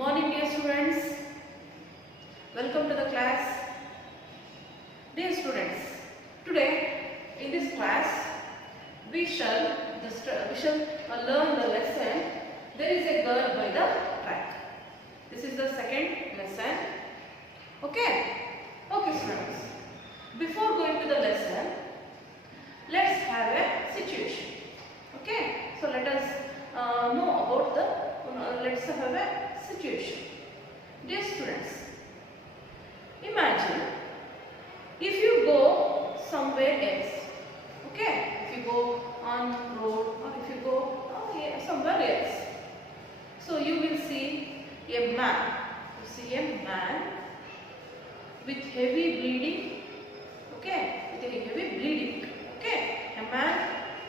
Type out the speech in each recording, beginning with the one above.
Morning dear students, welcome to the class. Dear students, today in this class we shall learn the lesson There is a girl by the track. This is the second lesson. Okay students, before going to the lesson, let's have a situation. Okay, so let us know about the let's have a situation. Dear students, imagine if you go somewhere else. Okay, if you go on road or if you go somewhere else, so you will see a man. You see a man with heavy bleeding. Okay, with a heavy bleeding. Okay, a man.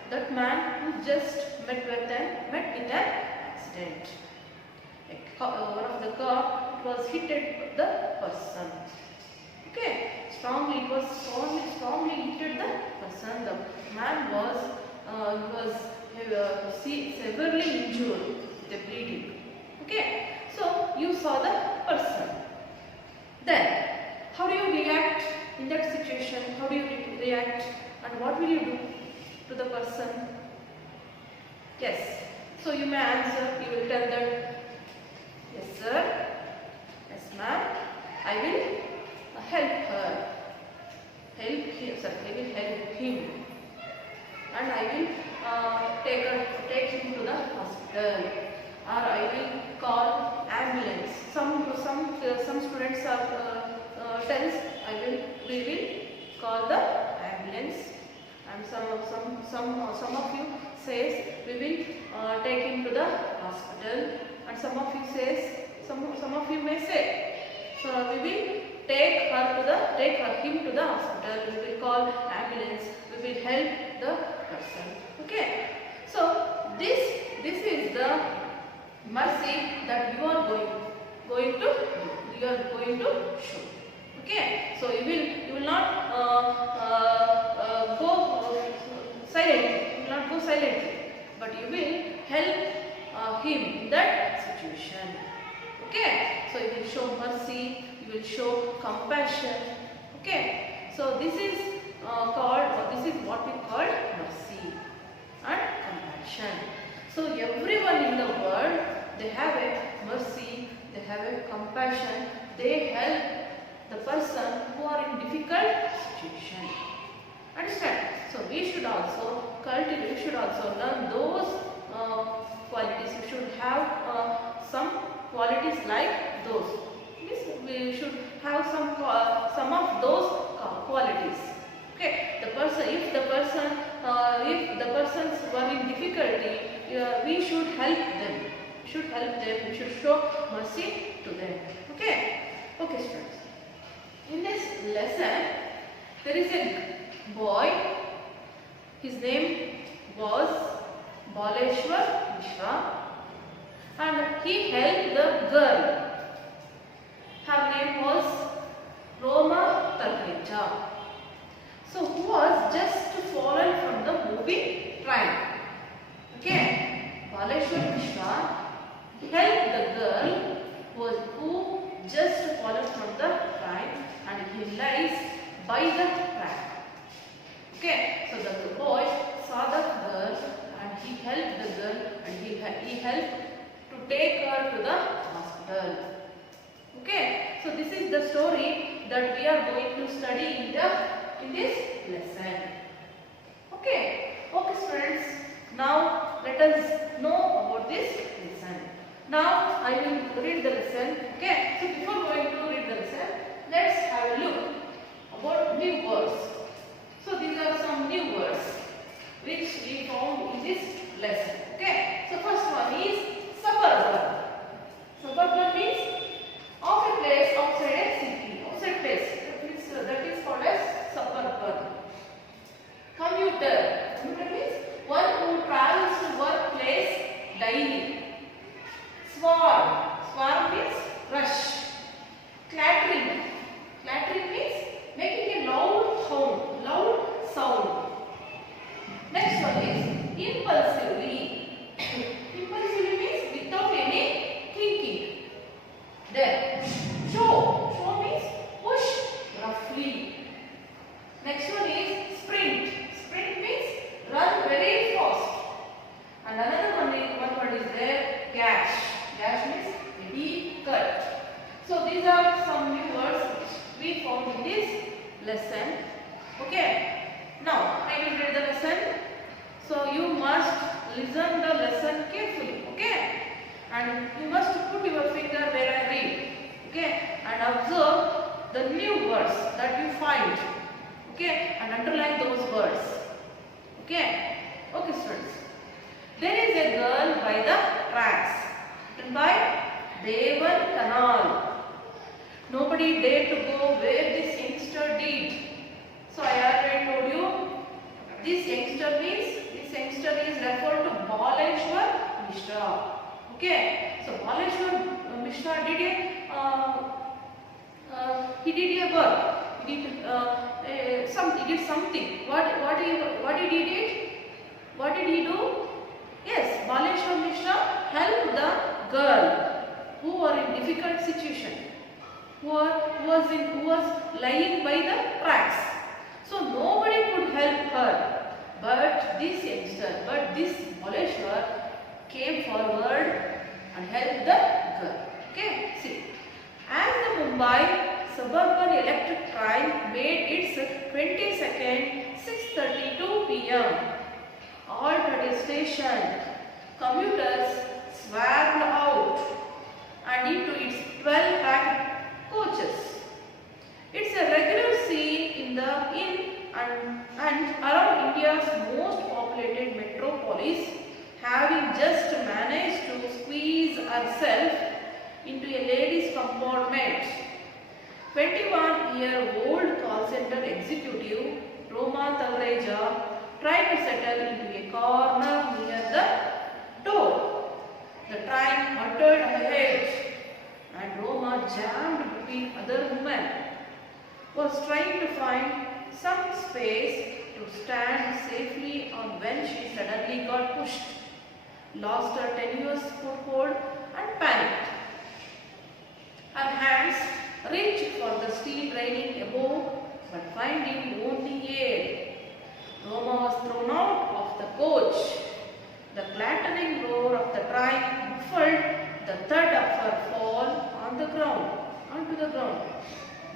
That man who just met in an accident. One of the car was hit the person. Okay, strongly hit the person. The man was severely injured with the bleeding. Okay, so you saw the person. Then, how do you react in that situation? How do you react, and what will you do to the person? Yes, so you may answer. You will tell that, yes sir, yes ma'am, I will help her, help him, sir, I will help him, and I will take him to the hospital, or I will call ambulance. Some students are tells we will call the ambulance, and some of you says we will take him to the hospital, and some of you may say, so we will take him to the hospital, we will call ambulance, we will help the person. Okay, so this is the mercy that you are going to show. Okay, so you will not go silently. You will not go silently, but you will help him in that situation. Okay, so you will show mercy. You will show compassion. Okay, so this is what we call mercy and compassion. So everyone in the world, they have a mercy, they have a compassion, they help the person who are in difficult situation. Understand? So we should also cultivate, we should also learn those qualities. We should have some qualities like those. We should have some of those qualities. Okay, if the persons were in difficulty, we should help them. We should show mercy to them. Okay, students. In this lesson, there is a boy. His name was Baleshwar Mishra, and he helped the girl. Her name was Roma Talreja. So, who was just fallen from the moving train. Okay, Baleshwar Mishra helped the girl who just fallen from the train, and he lies by the track. Okay, so the boy saw the girl and he helped the girl, and he helped to take her to the hospital. Okay, so this is the story that we are going to study in this lesson. Okay, students. Now let us know about this lesson. Now I will read the lesson. Okay, so before going to read the lesson, let's have a look about new words. So these are some new words which we found in this lesson. Okay, so first one is suburban. Suburban means of a place outside a city, outside place. That is called as suburban. Commuter. Commuter means one who travels to workplace daily. Swarm. Swarm means rush. Clattering. Clattering means making a loud sound. Next one is impulsively. Impulsively means So these are some new words which we found in this lesson. Okay. Now I will read the lesson. So you must listen the lesson carefully. Okay. And you must put your finger where I read. Okay. And observe the new words that you find. Okay. And underline those words. Okay. Okay, students. There is a girl by the tracks, written by Devan Kanal. Nobody dared to go where this youngster did. So I already told you, this youngster is referred to Baleshwar Mishra. Okay. So Baleshwar Mishra did he did a work. He did something. What did he did? What did he do? Yes, Baleshwar Mishra helped the girl who were in difficult situation, who was lying by the tracks. So nobody could help her, but this Baleshwar came forward and helped the girl. Okay, see. As the Mumbai suburban electric train made its 22nd 6:32 p.m. halt at a station, commuters swarmed out and into its 12 packed coaches. It's a regular scene in and around India's most populated metropolis, having just managed to squeeze herself into a ladies' compartment. 21-year-old call center executive Roma Talreja tried to settle into a corner near the door. The train uttered ahead and Roma, jammed between other women, was trying to find some space to stand safely on when she suddenly got pushed, lost her tenuous foothold and panicked. Her hands reached for the steel railing above but finding only air. Roma was thrown out of the coach. The clattering roar of the train muffled the thud of her fall onto the ground,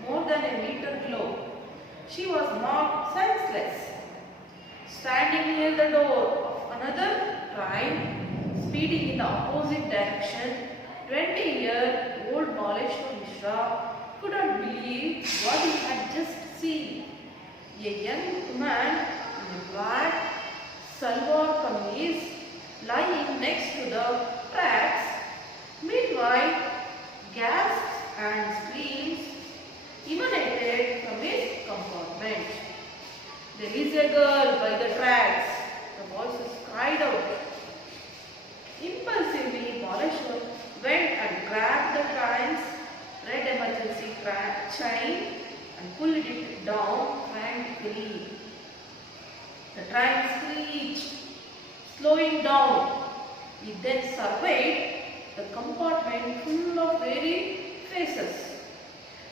more than a meter below. She was knocked senseless. Standing near the door of another train, speeding in the opposite direction, 20-year-old Baleshwar Mishra could not believe what he had just seen. A young woman in a black salwar kameez lying next to the tracks. Meanwhile, gasps and screams emanated from his compartment. There is a girl by the tracks, the voices cried out. Impulsively, Baleshwar went and grabbed the train's red emergency chain and pulled it down frantically. The train screeched, slowing down. He then surveyed the compartment full of weary faces.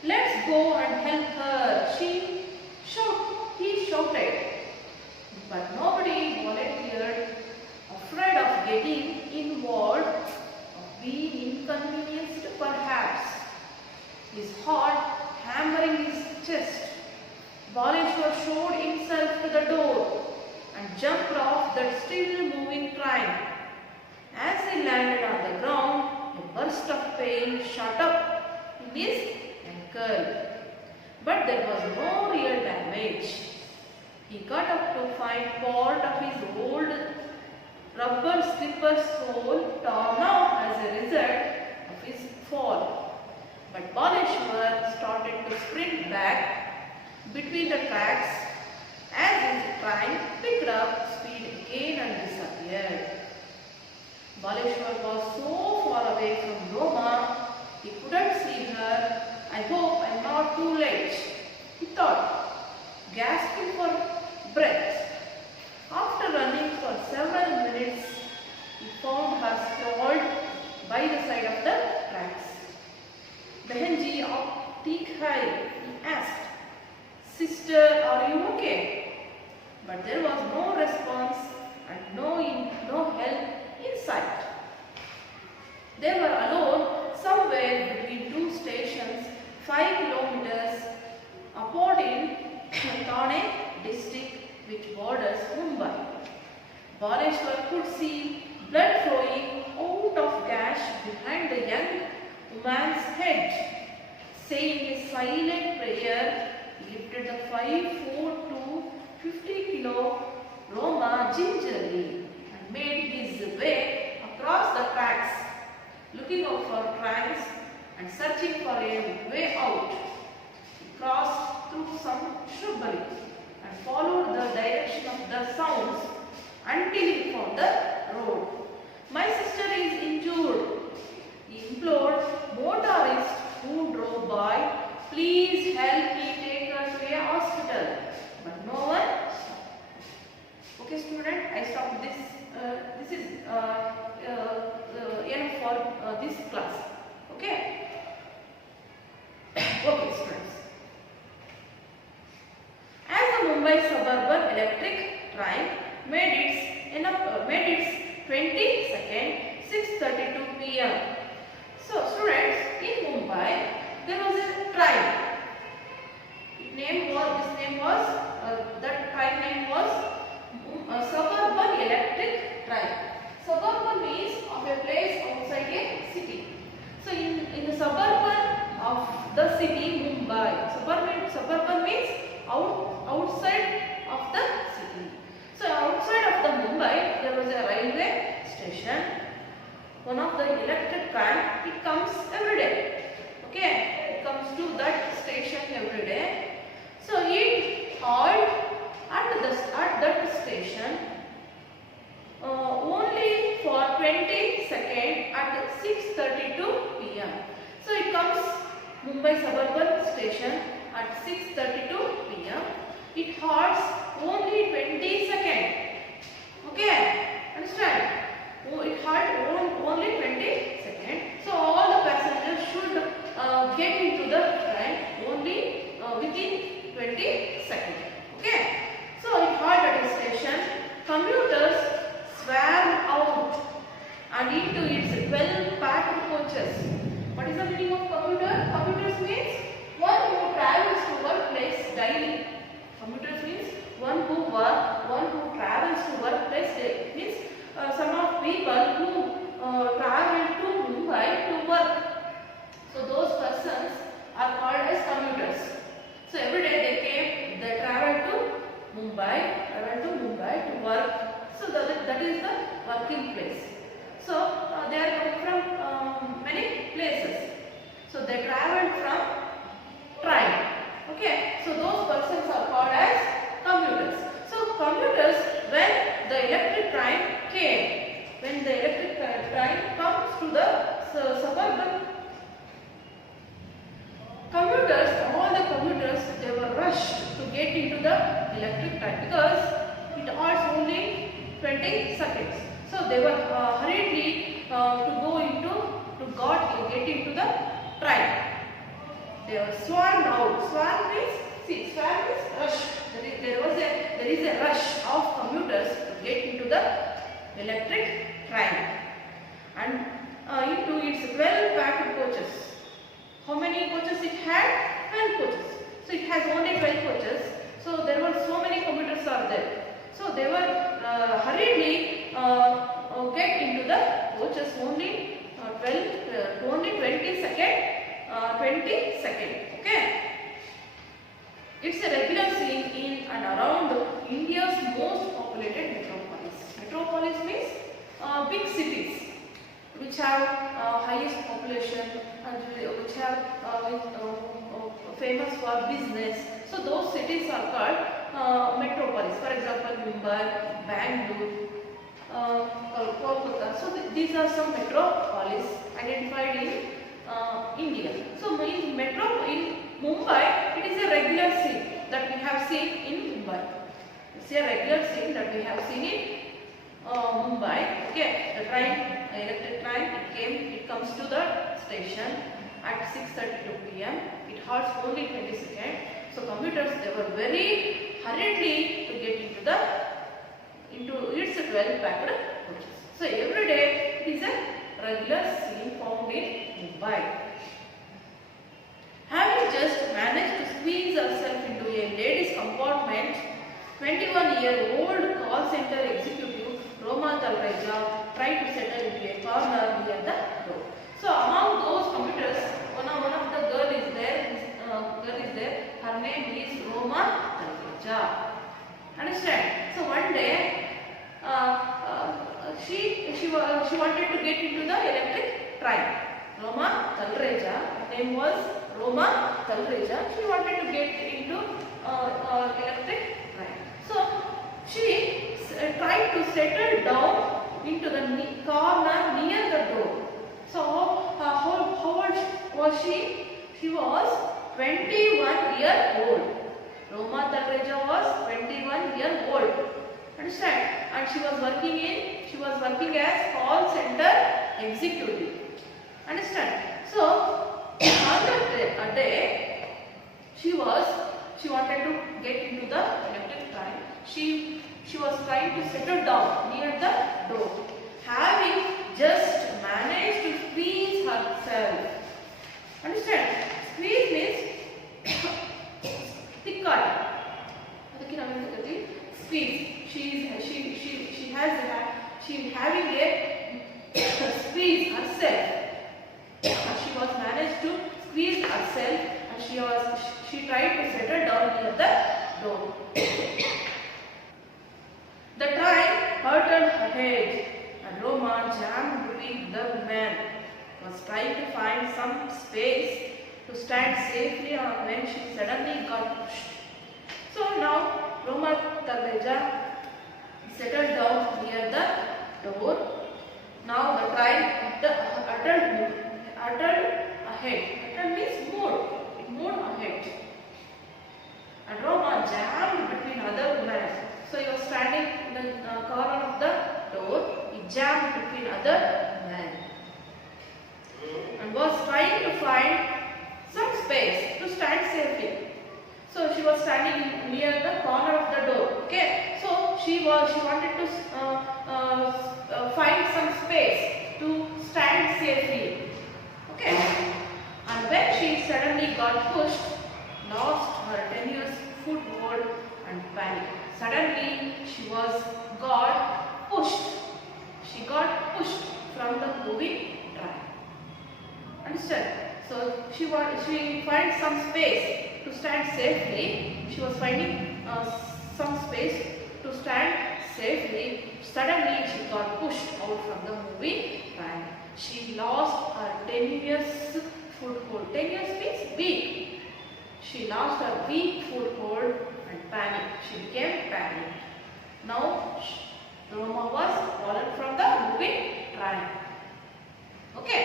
Let's go and help her, he shouted. But nobody volunteered, afraid of getting involved, of being inconvenienced perhaps. His heart hammering his chest, Baleshwar showed himself to the door and jumped off that still moving train. As he landed on the ground, a burst of pain shot up in his ankle. But there was no real damage. He got up to find part of his old rubber slipper sole torn off as a result of his fall. But Baleshwar started to sprint back between the tracks as his train picked up speed again and disappeared. Baleshwar was so far away from Roma, he couldn't see her. I hope I am not too late, he thought, gasping for breath. After running for several minutes, he found her sprawled by the side of the tracks. Behenji, aap theek hai? He asked. Sister, are you okay? But there was no response and no help in sight. They were alone somewhere between two stations 5 kilometers apart in Thane district which borders Mumbai. Baleshwar could see blood flowing out of gash behind the young woman's head. Saying a silent prayer, he lifted the 5 to 50 kilo Roma gingerly and made his way across the tracks, looking out for trains and searching for a way out. He crossed through some shrubbery and followed the direction of the sounds until he found the road. My sister is injured, he implored motorists who drove by, please help me take her to a hospital. But no one stopped. Okay student, I stopped this. This is enough for this class. Okay. Okay students. As the Mumbai Suburban Electric Train made its 22nd 6:32 p.m. So students, in Mumbai there was a train. That train name was Suburban Electric Train. Suburban means of a place outside a city. So in the suburban of the city Mumbai, suburban means outside of the city. So outside of the Mumbai there was a railway station. One of the electric train, it comes every day. Okay, it comes to that station every day. So it halt at that station only for 20 seconds at 6:32 p.m. So it comes Mumbai Suburban Station at 6:32 p.m. It halts only 20 seconds. Okay, understand? It halts only 20 seconds. So all the passengers should get into the train only within 20 seconds. Okay. So it halted at a station. Commuters swam out and into its well-packed coaches. What is the meaning of commuter? Commuters means one who travels to workplace daily. Commuters means one who travels to workplace daily. Means some of people who travel to Mumbai to work. So those persons are called as commuters. So every day they travel to Mumbai to work. So that is the working place. So they are coming from many places. So they travel from train. Okay. So those persons are called as commuters. So commuters, when the electric train came, when the electric train comes to the suburban, all the commuters, they were rushed to get into the electric train because it halts only 20 seconds. So they were hurriedly get into the train. They were swarmed out. Swarm means rush. There is a rush of commuters to get into the electric train and into its well-packed coaches. How many coaches it had? 12 coaches. So it has only 12 coaches. So there were so many commuters are there. So they were hurriedly get into the coaches only 20 seconds. Okay. It's a regular scene in and around India's most populated metropolis. Metropolis means big cities which have highest population and which have famous for business. So those cities are called metropolis. For example, Mumbai, Bangalore, Kolkata. So these are some metropolis identified in India. So in Mumbai, it is a regular scene that we have seen in Mumbai. It's a regular scene that we have seen in Mumbai. Okay, the electric train, it comes to the station at 6:32 p.m. It halts only 20 seconds. So commuters, they were very hurriedly to get into its 12-packed coaches. So every day it is a regular scene found in Mumbai. 21-year-old call center executive Roma Talreja tried to settle into a corner near the door. So among those computers, one of the girl is there. Her name is Roma Talreja. Understand? So one day, she wanted to get into the electric train. Roma Talreja, name was Roma Talreja. She wanted to get into electric train. So she tried to settle down into the corner near the door. So how old was she? She was 21-year-old. Roma Talreja was 21-year-old. Understand? And she was working as call center executive. Understand? So on a day, she wanted to get into the electric train. She was trying to settle down near the door, having just managed to squeeze herself. Understand? Squeeze means thick cut. Squeeze. She having a squeeze herself. She was managed to squeeze herself, and she tried to settle down near the door. The train hurtled ahead, and Roma, jammed between the women, was trying to find some space to stand safely on when she suddenly got pushed. So now Roma Talreja settled down near the door. Now the train hurtled ahead. Hurtled means moved. It moved ahead. And Roma jammed between other women. So he was standing in the corner of the door. He jammed between other men and was trying to find some space to stand safely. So she was standing near the corner of the door. Okay. So she wanted to find some space to stand safely. Okay. And when she suddenly got pushed, lost her tenuous foothold and panicked. Suddenly she got pushed. She got pushed from the moving train. Understand? So she find some space to stand safely. She was finding some space to stand safely. Suddenly she got pushed out from the moving train. She lost her tenuous foothold. Tenuous means weak. She lost her weak foothold and panicked. She became panicked. Now Roma was fallen from the moving train. Okay.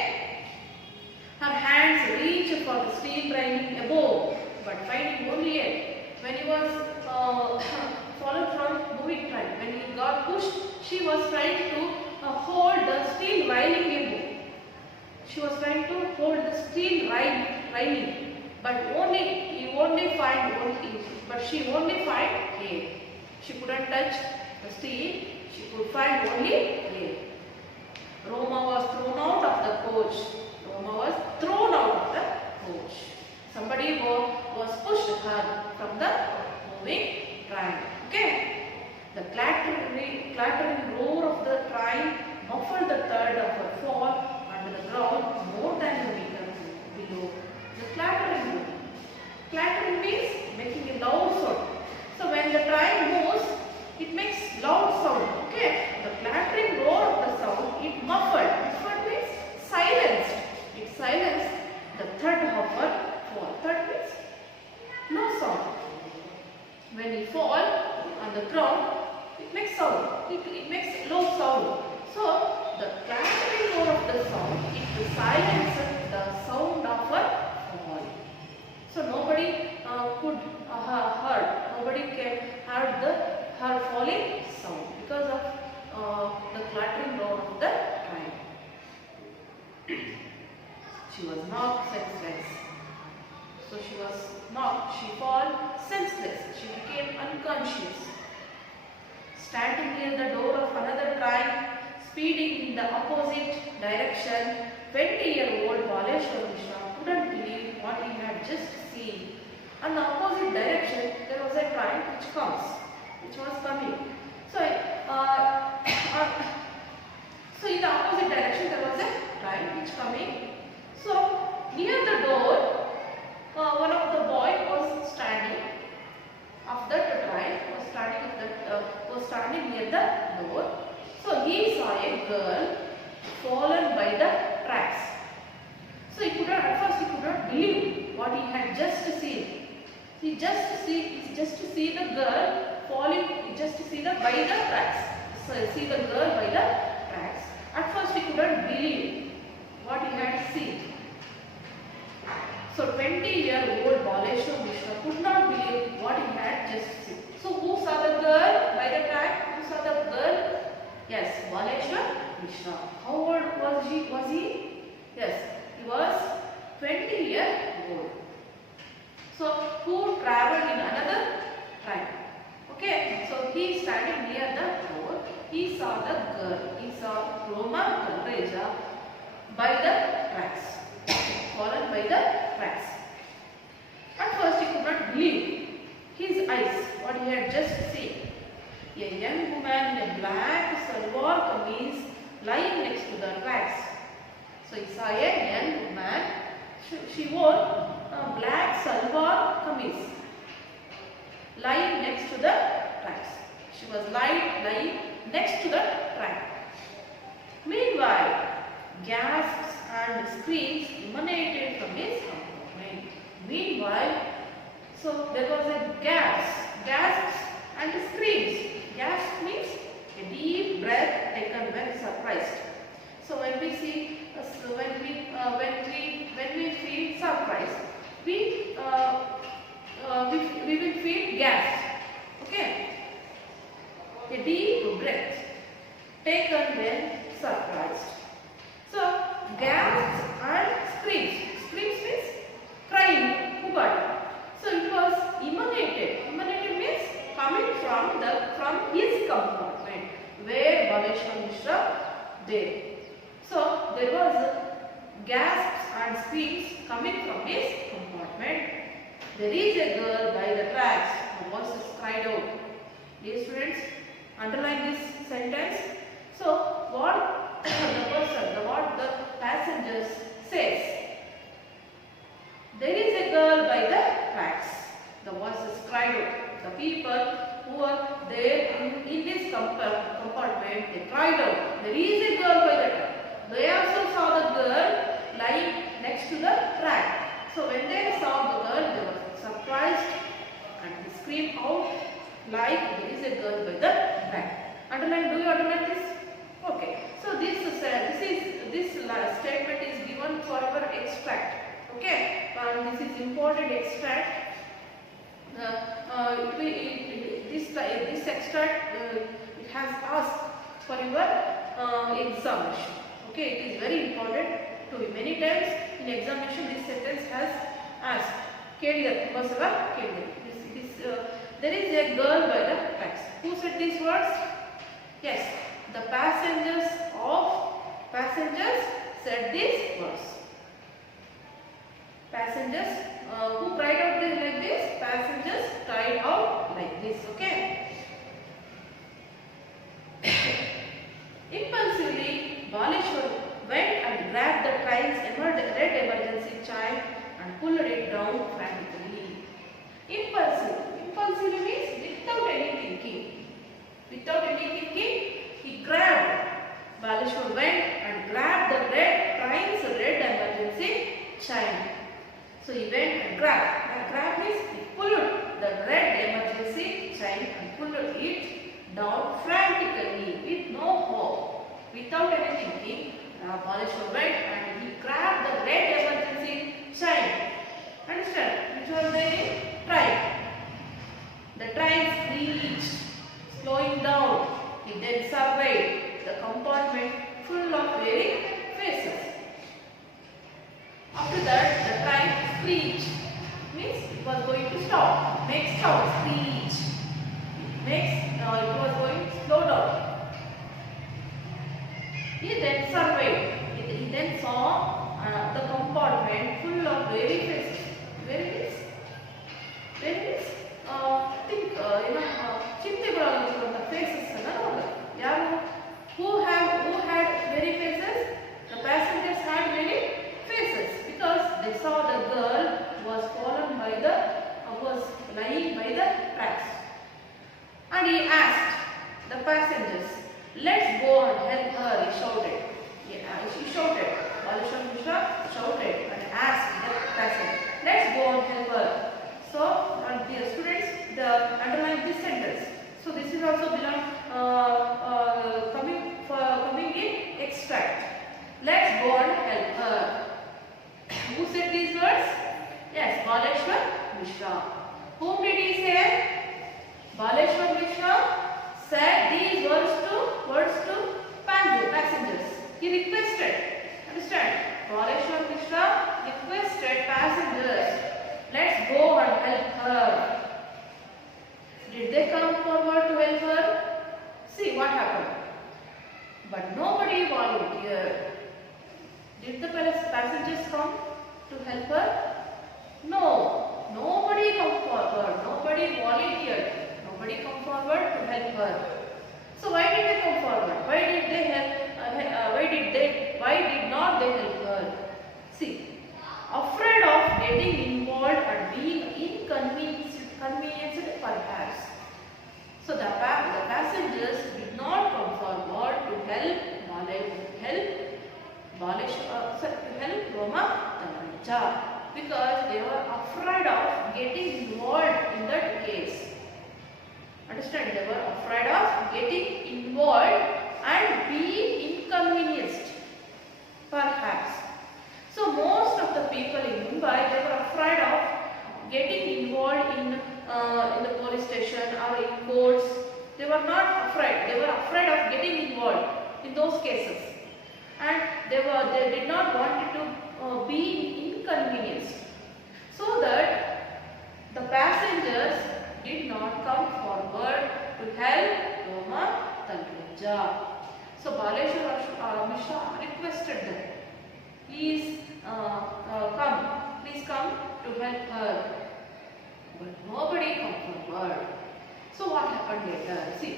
Her hands reached for the steel railing above, but finding only it. When he was fallen from moving train, when he got pushed, she was trying to hold the steel railing above. She was trying to hold the steel railing, but she only find air. She couldn't touch the steel. She could find only air. Roma was thrown out of the coach. Somebody was pushed her from the moving train. Okay. The clattering roar of the train muffled the thud of her fall under the ground more than a meter below. The clattering roar. Clattering means making a loud sound. So when the train moves, it makes loud sound. Okay. The clattering roar of the sound, it muffled. Muffled means silenced. It silenced the thud of her fall. Thud means no sound. When you fall on the ground, it makes sound. It makes low sound. So the clattering roar of the sound, it silences the sound of her fall. So nobody could nobody can heard her falling sound because of the clattering roar of the train. She was knocked senseless. So she fell senseless. She became unconscious. Standing near the door of another train, speeding in the opposite direction, 20-year-old Baleshwar Mishra couldn't believe what he had just seen. On the opposite direction, there was a train which comes. which was coming. So, so in the opposite direction there was a train which coming. So near the door, one of the boy was standing of that train was standing near the door. So he saw a girl fallen by the tracks. So at first he could not believe what he had just seen. He just see the girl falling. He just see the by the tracks. So see the girl by the tracks. At first he could not believe what he had seen. So 20-year-old Baleshwar Mishra could not believe what he had just seen. So who saw the girl by the track? Who saw the girl? Yes, Baleshwar Mishra. How old was he? Yes, he was 20-year-old. So who traveled in another train? Okay, so he is standing near the door. He saw the girl. He saw Roma Kalreja by the tracks, fallen by the tracks. At first he could not believe his eyes, what he had just seen. A young woman in a black salwar kameez lying next to the tracks. So he saw a young woman. She wore a black salwar kameez lying next to the tracks. She was lying next to the track. Meanwhile, gasps and screams emanated from his compartment. Meanwhile, so there was a gasps and screams. Gasp means a deep breath taken when surprised. So when we see, when we feel surprised, we will feel gasp. Okay, a deep breath taken when surprised. So gasps and screams. Screams means crying. Who got it? So it was emanated. Emanated means coming from his compartment where Baleshwar Mishra there. So there was gasps and screams coming from his compartment. There is a girl by the tracks. Her voice is cried out. Dear students, underline this sentence. So what the passengers says. There is a girl by the tracks. The voice is cried out. The people who are there in this compartment, they cried out. There is a girl by the track. They also saw the girl lying next to the track. So when they saw the girl, they were surprised and they screamed out like there is a girl by the track. Underline? Do you underline this? Okay. So this statement is given for our extract. Okay. And this is important extract. This extract it has asked for your examination. Okay, it is very important to you. Many times in examination this sentence has asked. There is a girl by the tracks. Who said these words? Yes, the passengers said these words. Passengers who cried out like this? Passengers cried out like this. Okay. Impulsively, Baleshwar went and grabbed the train's red emergency chime and pulled it down frantically. Impulsively means without any thinking. Without any thinking, he grabbed. Baleshwar went and grabbed the train's red emergency chime. So he went and grabbed. Grab means he pulled the red emergency chime and pulled it down frantically with no hope. Without any thinking, Baleshwar went and he grabbed the red emergency chime. Understand? Which was the train. The train screeched, slowing down. He then surveyed the compartment full of weary faces. After that, the train screeched. Means it was going to stop. Next stop, screech. Next, it was going to slow down. He then surveyed. He then saw the compartment full of weary faces. Weary means? Weary means? Think, chinte Baleshwar Mishra. Whom did he say? Baleshwar Mishra said these words to passengers. He requested. Understand? Baleshwar Mishra requested passengers. Let's go and help her. Did they come forward to help her? See what happened. But nobody volunteered. Did the passengers come to help her? No. Nobody come forward. Nobody volunteered. Nobody come forward to help her. So why did they come forward? Why did they help? Why did not they help her? See, afraid of getting involved and being inconvenienced perhaps. So the passengers did not come forward to help Roma Tanaja because they were afraid of getting involved in that case. Understand? They were afraid of getting involved and being inconvenienced perhaps. So most of the people in Mumbai, they were afraid of getting involved in the police station or in courts. They were not afraid. They were afraid of getting involved in those cases, and they did not want to be inconvenienced. So that the passengers did not come forward to help Roma Tanaja. So Baleshwar Mishra requested them, please come to help her. But nobody come forward. So what happened later? See,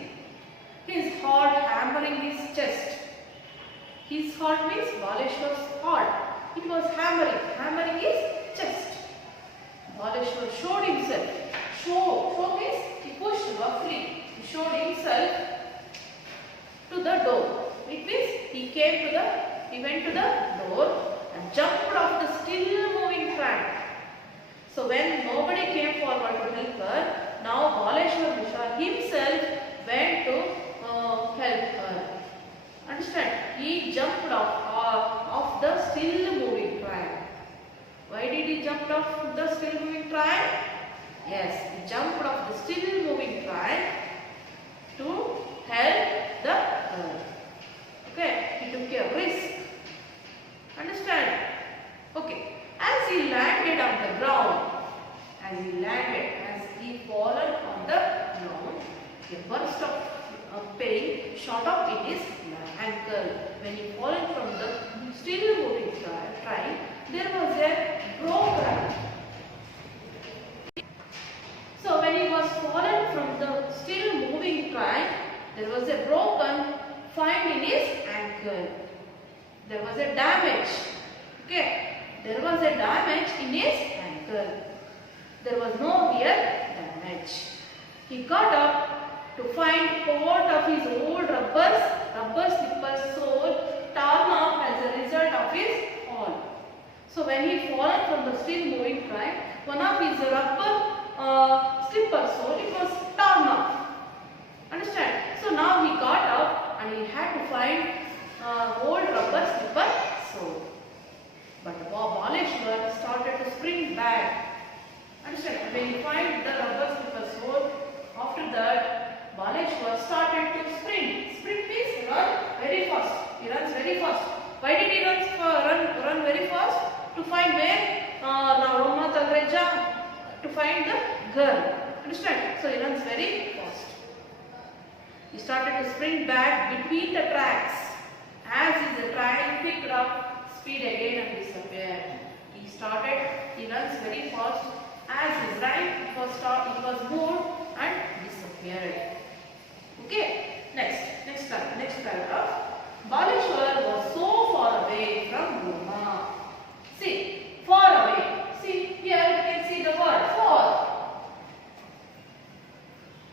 his heart hammering his chest. His heart means Baleshwar's heart. It was hammering his chest. Baleshwar showed himself. Show means he pushed roughly. He showed himself to the door. It means he went to the door and jumped off the still moving train. So when nobody came forward to help her, now Baleshwar Mishra himself went to help her. Understand? He jumped off the still moving train. Why did he jump off the still moving train? Yes, he jumped off the still moving train to help the girl. Okay, he took a risk. Understand? Okay. As he landed on the ground, as he fallen on the ground, a burst of pain shot up in his ankle. When he fallen from the still moving train, there was a broken. So when he was fallen from the still moving train, there was a broken find in his ankle. There was a damage. Okay. There was a damage in his ankle. There was no real damage. He got up to find part of his old rubber slipper sole torn off as a result of his fall. So when he fallen from the still moving train, one of his rubber slipper sole, it was torn off. Understand? So now he got up and he had to find old rubber slipper sole. But Baleshwar started to sprint back. Understand? When he find the rubber slipper sole, after that Baleshwar started to sprint. Sprint means run very fast. He runs very fast. Why did he run very fast? To find where Roma Tanaja, to find the girl. Understand? So he runs very fast. He started to sprint back between the tracks. As the train picked up speed again and disappeared. He runs very fast. As his ride was moved and disappeared. Okay, next paragraph. Baleshwar was so far away from Roma. See, far away. See, here you can see the word far.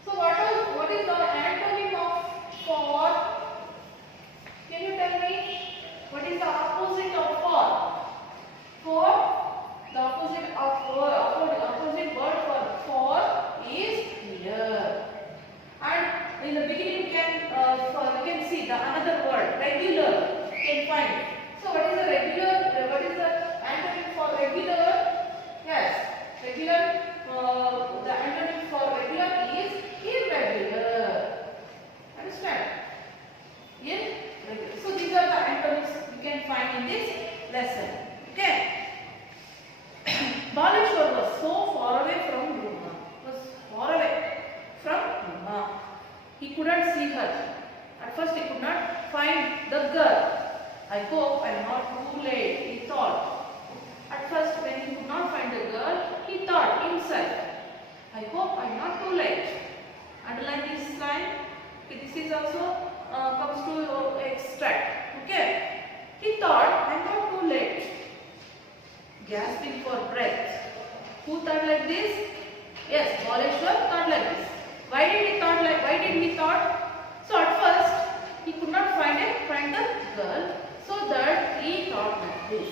So what is the antonym of far? Can you tell me? What is the opposite of far? For the opposite word for far is near. And in the beginning you can see the another word regular. You can find. So what is the regular? What is the antonym for regular? Yes, gasping for breath. Who thought like this? Yes, Baleshwar thought like this. Why did he thought like? Why did he thought? So at first he could not find the girl, so that he thought like this.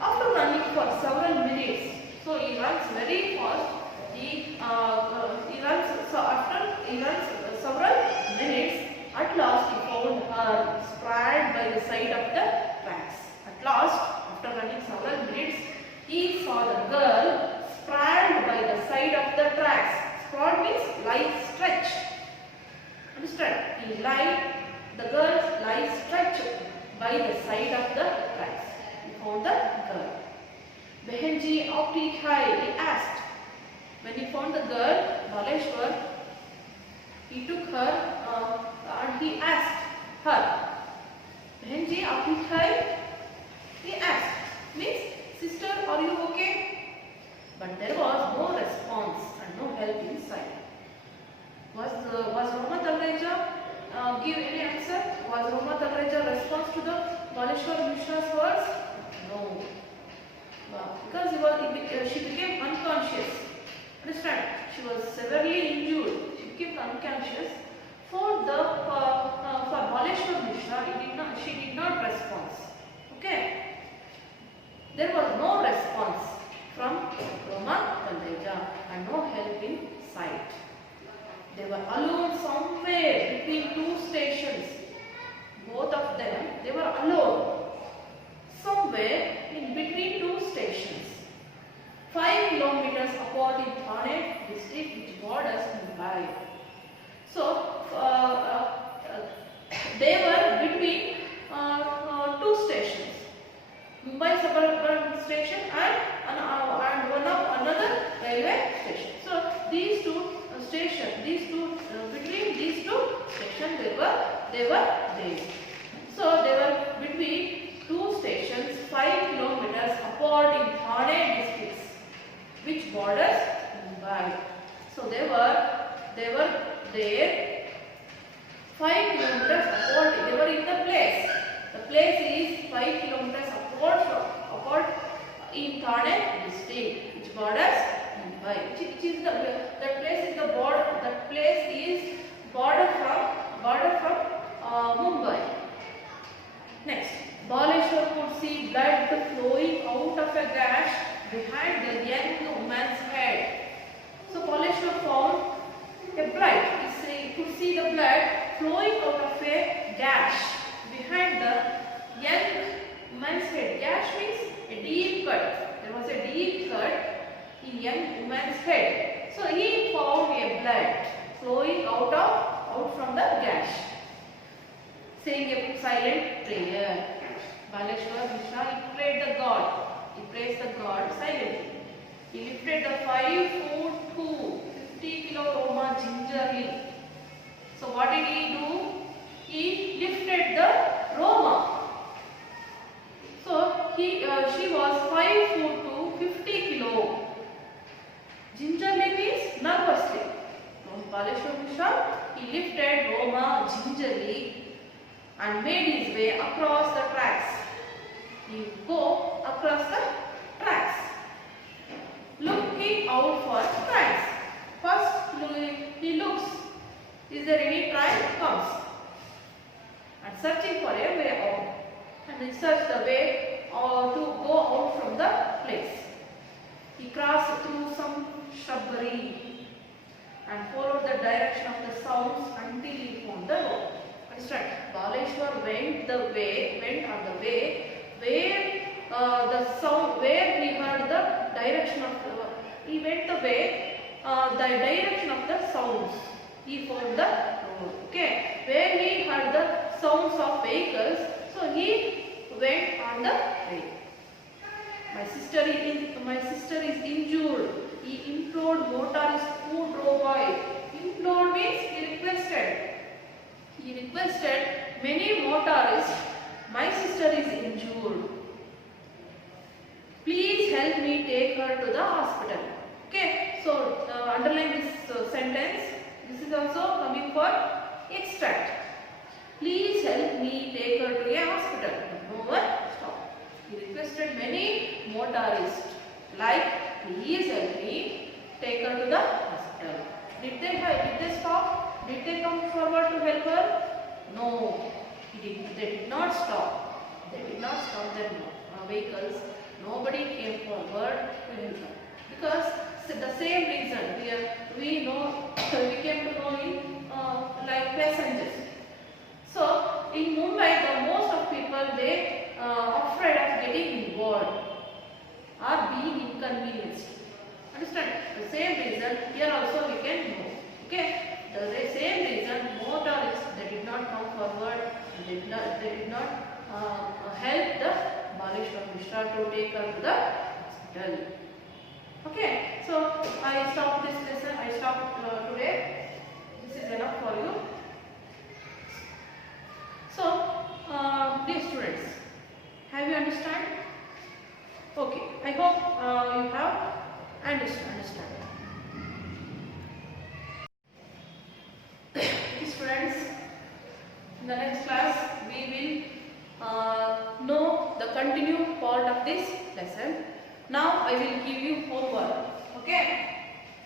After running for several minutes, so he runs very fast. He runs. So after he runs several minutes, at last he found her sprawled by the side of the tracks. At last, after running several minutes, he saw the girl sprawled by the side of the tracks. Sprawled means lie stretched. Understand? The girl lies stretched by the side of the tracks. He found the girl. Behenji opti hai, he asked. When he found the girl, Baleshwar, he took her and he asked her. Behenji opti hai, he asked. Means, sister, are you okay? But there was no response and no help in sight. Was Roma Talreja give any answer? Was Roma Talreja response to the Baleshwar Mishra's words? No. Because she became unconscious. Understand? She was severely injured. She became unconscious. For Baleshwar Mishra, she did not respond. Okay? There was no response from Roma Talreja and no help in sight. They were alone somewhere between two stations. Both of them, they were alone. Somewhere in between two stations. 5 kilometers apart in Thane district, which borders Mumbai. So, they were between two stations. Mumbai suburban station and another railway station. So, these two between these two stations, they were there. So, they were between two stations 5 kilometers apart in Thane districts, which borders Mumbai. So, they were there 5 kilometers apart. They were in the place. The place is 5 kilometers apart in Thane district, which borders Mumbai. Which is that place is the border. That place is border from Mumbai. Next, Baleshwar could see blood flowing out of a gash behind the young woman's head. So Baleshwar found a blood. He could see the blood flowing out of a gash behind the young woman's head. Gash means a deep cut. There was a deep cut in young woman's head. So he found a blood flowing out from the gash, saying a silent prayer. Baleshwar Mishra, he prayed the God. He praised the God silently. He lifted the 5 foot 50 kilo Roma gingerly. So what did he do? He lifted the Roma. So she was 5 foot 50 kilo. Gingerly means nervously. Baleshwar Mishra, he lifted Roma gingerly and made his way across the tracks. He go across the tracks, looking out for tracks. First he looks, is there any track? Comes and searching for a way out, and he searched the way to go out from the place. He crossed through some shrubbery and followed the direction of the sounds until he found the road. Understand? Baleshwar went on the way where he heard the direction of he went the way the direction of the sounds. He found the road. Okay, where he heard the sounds of vehicles, so he went on the way. My sister is injured. He implored motorist who drove by. Implored means he requested. He requested many motorists. My sister is injured. Please help me take her to the hospital. Okay, so underline this sentence. This is also coming for extract. Please help me take her to a hospital. No one stop. He requested many motorists, like, please help me take her to the hospital. Did they stop? Did they come forward to help her? No, they did not stop. They did not stop their vehicles. Nobody came forward to help her. Because the same reason here we know, we came to know in like passengers. So in Mumbai, the most of people they afraid of getting involved or being inconvenienced. Understand? The same reason here also we can know. Okay? The same reason motorists they did not come forward. They did not help the Baleshwar Mishra to take her to the hospital. Okay? So I stop this lesson. I stop today. This is enough for you. So, dear students, have you understand? Okay, I hope you have understand. Okay, students, in the next class we will know the continued part of this lesson. Now I will give you homework. Okay,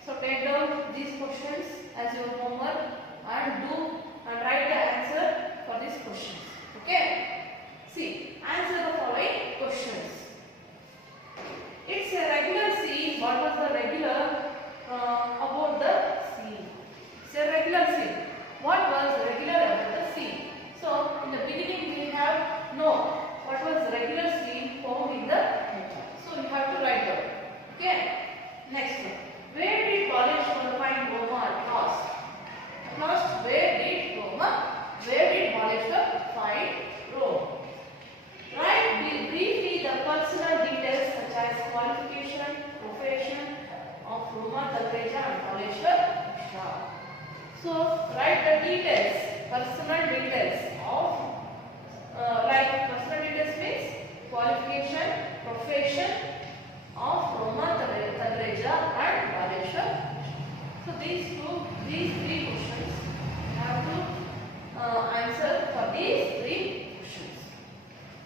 so take down these questions as your homework and write the answer for these questions. Okay, see, answer the following questions. It's a regular scene. What was the regular about the scene? It's a regular scene. What was regular about the scene? So in the beginning we have no. What was regular scene found in the nature? So you have to write down. Okay. Next one. Where did Baleshwar find Roma at last? At last, where did Baleshwar find Rome? Write briefly the personal details such as qualification, profession of Roma Tagreja and Baleshwar Mishra. So write the details, personal details of like personal details means qualification, profession of Roma Tagreja and Baleshwar. So these three questions you have to answer for these three questions.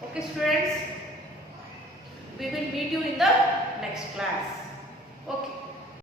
Okay, students, we will meet you in the next class. Okay.